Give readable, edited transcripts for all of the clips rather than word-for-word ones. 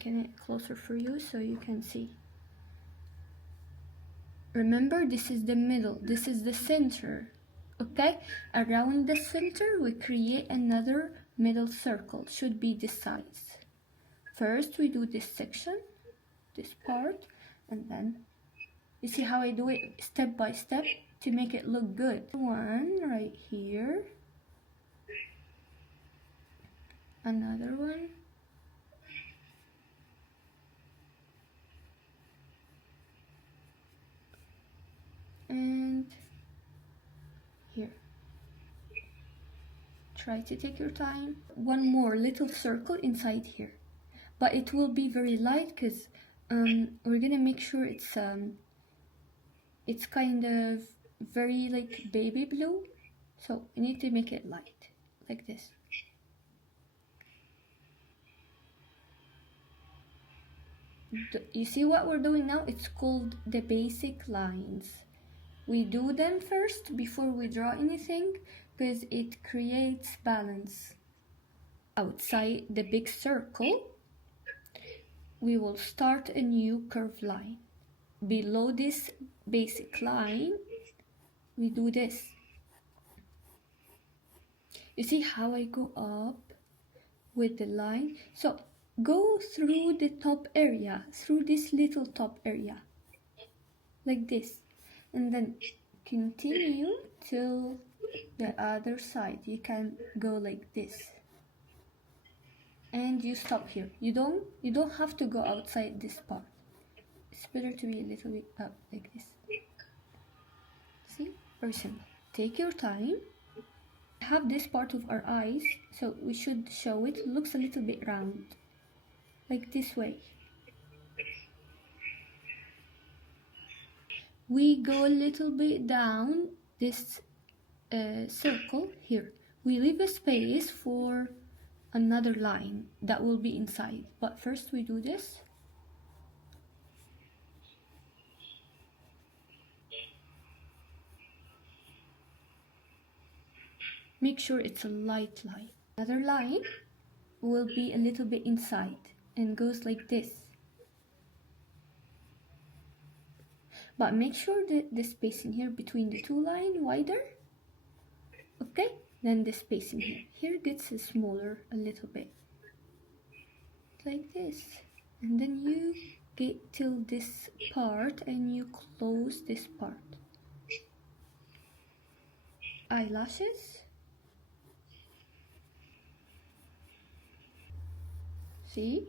making it closer for you so you can see. Remember, this is the middle, this is the center. Okay, around the center we create another middle circle, should be this size. First we do this section, this part, and then you see how I do it step by step to make it look good. One right here, another one, and here. Try to take your time. One more little circle inside here, but it will be very light because we're gonna make sure it's kind of very like baby blue, so you need to make it light like this. You see what we're doing now? It's called the basic lines. We do them first before we draw anything because it creates balance. Outside the big circle, we will start a new curved line. Below this basic line, we do this. You see how I go up with the line? So go through the top area, through this little top area, like this. And then continue till the other side. You can go like this. And you stop here. You don't have to go outside this part. It's better to be a little bit up like this. See? Very simple. Take your time. Have this part of our eyes, so we should show it. It looks a little bit round. Like this way. We go a little bit down this circle here. We leave a space for another line that will be inside, but first we do this. Make sure it's a light line. Another line will be a little bit inside and goes like this. But make sure that the space in here between the two lines wider. Okay, then the space in here gets smaller a little bit, like this. And then you get till this part and you close this part. Eyelashes. See?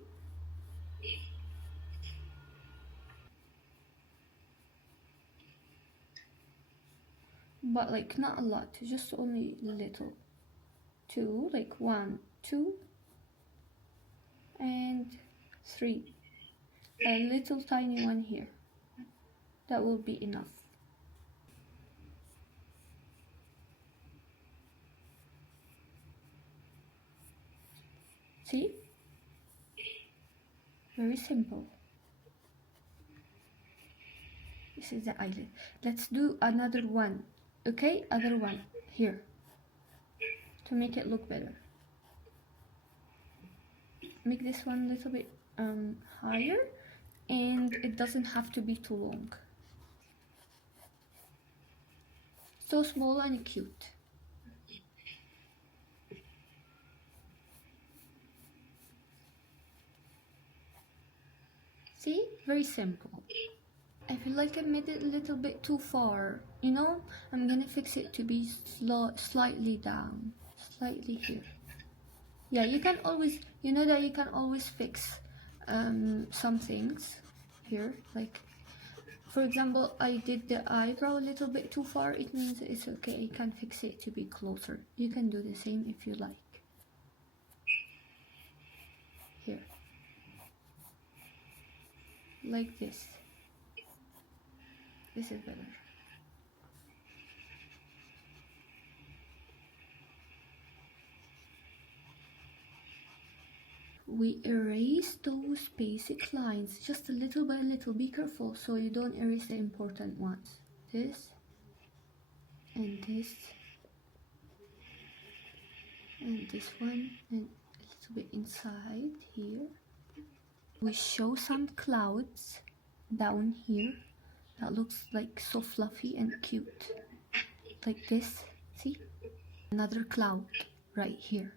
But like not a lot, just only a little. Two, like 1, 2, and 3. A little tiny one here. That will be enough. See? Very simple. This is the eyelid. Let's do another one. Okay, other one here to make it look better. Make this one a little bit higher, and it doesn't have to be too long. So small and cute. See? Very simple. I feel like I made it a little bit too far, you know? I'm gonna fix it to be slightly down, slightly here. Yeah, you can always, you know that you can always fix some things here. Like, for example, I did the eyebrow a little bit too far. It means it's okay. You can fix it to be closer. You can do the same if you like. Here. Like this. This is better. We erase those basic lines just a little by little. Be careful so you don't erase the important ones. This and this and this one, and a little bit inside here. We show some clouds down here that looks like so fluffy and cute, like this. See, another cloud right here.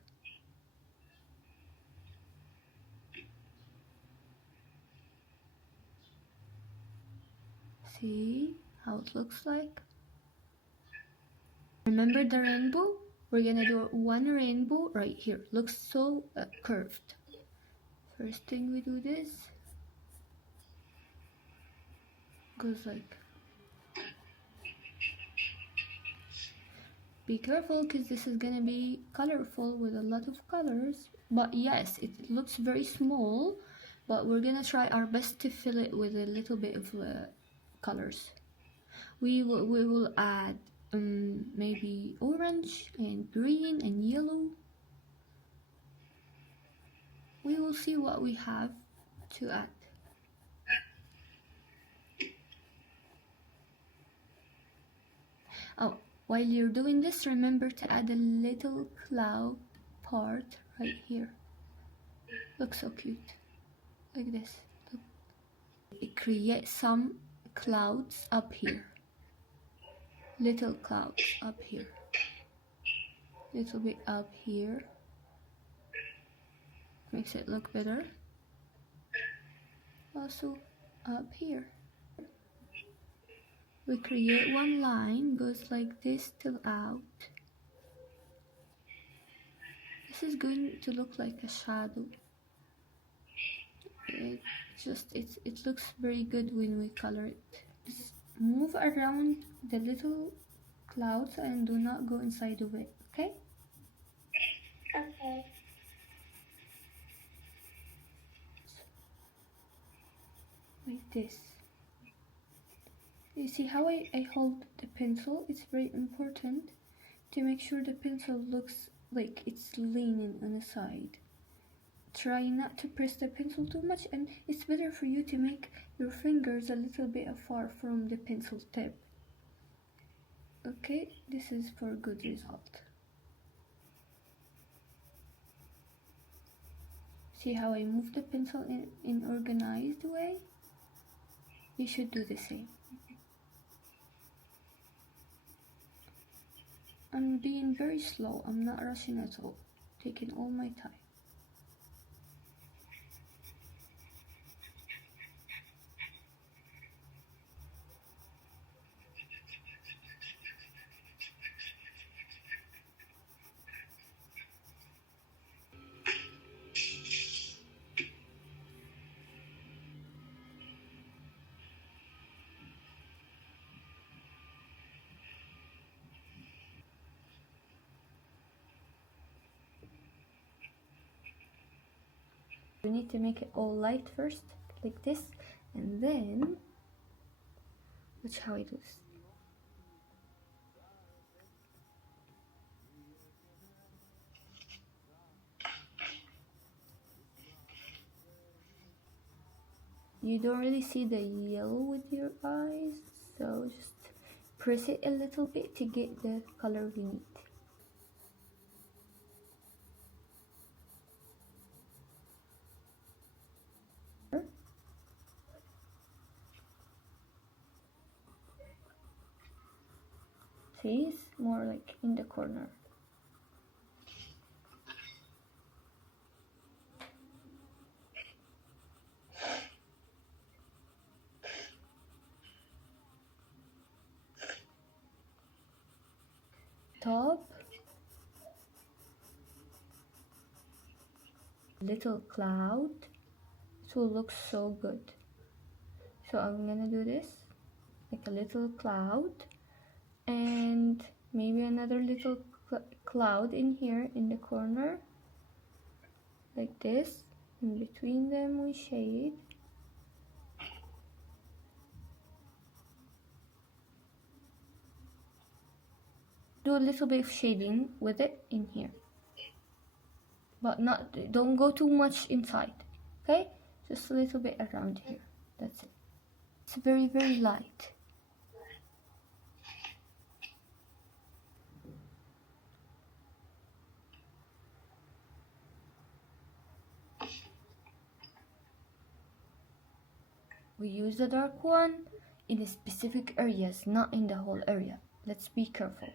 See how it looks like? Remember the rainbow? We're gonna do one rainbow right here. Looks so curved. First thing we do this, goes like, be careful because this is gonna be colorful with a lot of colors. But yes, it looks very small, but we're gonna try our best to fill it with a little bit of colors. We will add maybe orange and green and yellow. We will see what we have to add. Oh, while you're doing this, remember to add a little cloud part right here. Looks so cute, like this. Look. It creates some clouds up here. Little clouds up here. Little bit up here. Makes it look better. Also up here. We create one line, goes like this till out. This is going to look like a shadow. It looks very good when we color it. Just move around the little clouds and do not go inside of it, okay? Okay. Like this. You see how I hold the pencil? It's very important to make sure the pencil looks like it's leaning on the side. Try not to press the pencil too much, and it's better for you to make your fingers a little bit far from the pencil tip. Okay, this is for a good result. See how I move the pencil in organized way? You should do the same. I'm being very slow. I'm not rushing at all. Taking all my time. We need to make it all light first, like this, and then watch how I do this. You don't really see the yellow with your eyes, so just press it a little bit to get the color we need. See, it's more like in the corner. Top, little cloud. It will look so good. So I'm gonna do this, like a little cloud, and maybe another little cloud in here in the corner, like this. In between them we shade. Do a little bit of shading with it in here, but don't go too much inside, okay? Just a little bit around here. That's it. It's very, very light. we use the dark one in the specific areas, not in the whole area. Let's be careful.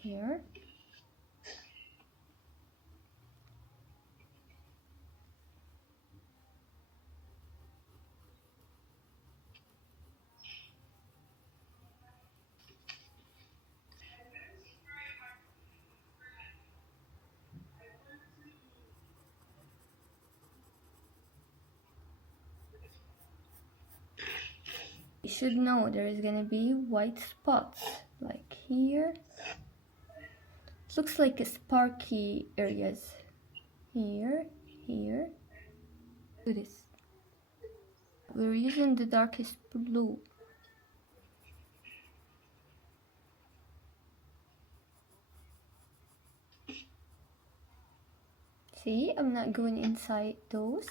Here. You should know there is gonna be white spots, like here. It looks like a sparky areas. Here, here. Look at this. We're using the darkest blue. See, I'm not going inside those.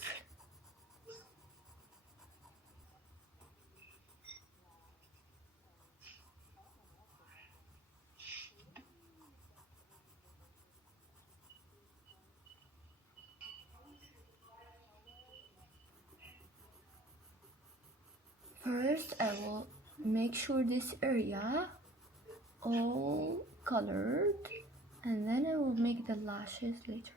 First, I will make sure this area all colored, and then I will make the lashes later.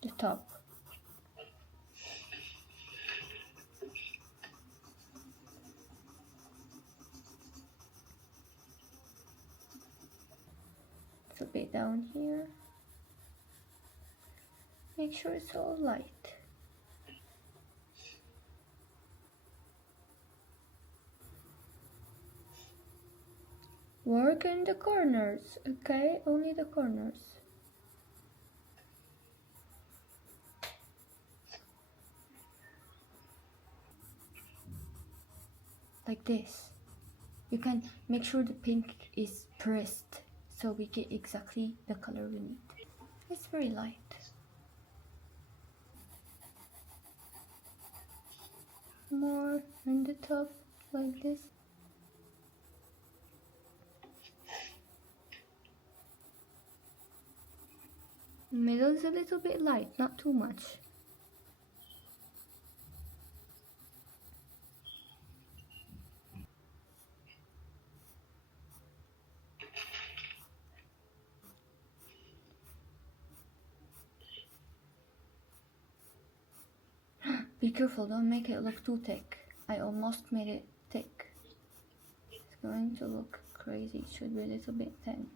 The top. It's a bit down here. Make sure it's all light. Work in the corners, okay? Only the corners. Like this. You can make sure the pink is pressed so we get exactly the color we need. It's very light. More in the top, like this. Middle is a little bit light, not too much. Be careful, don't make it look too thick. I almost made it thick. It's going to look crazy, it should be a little bit thin.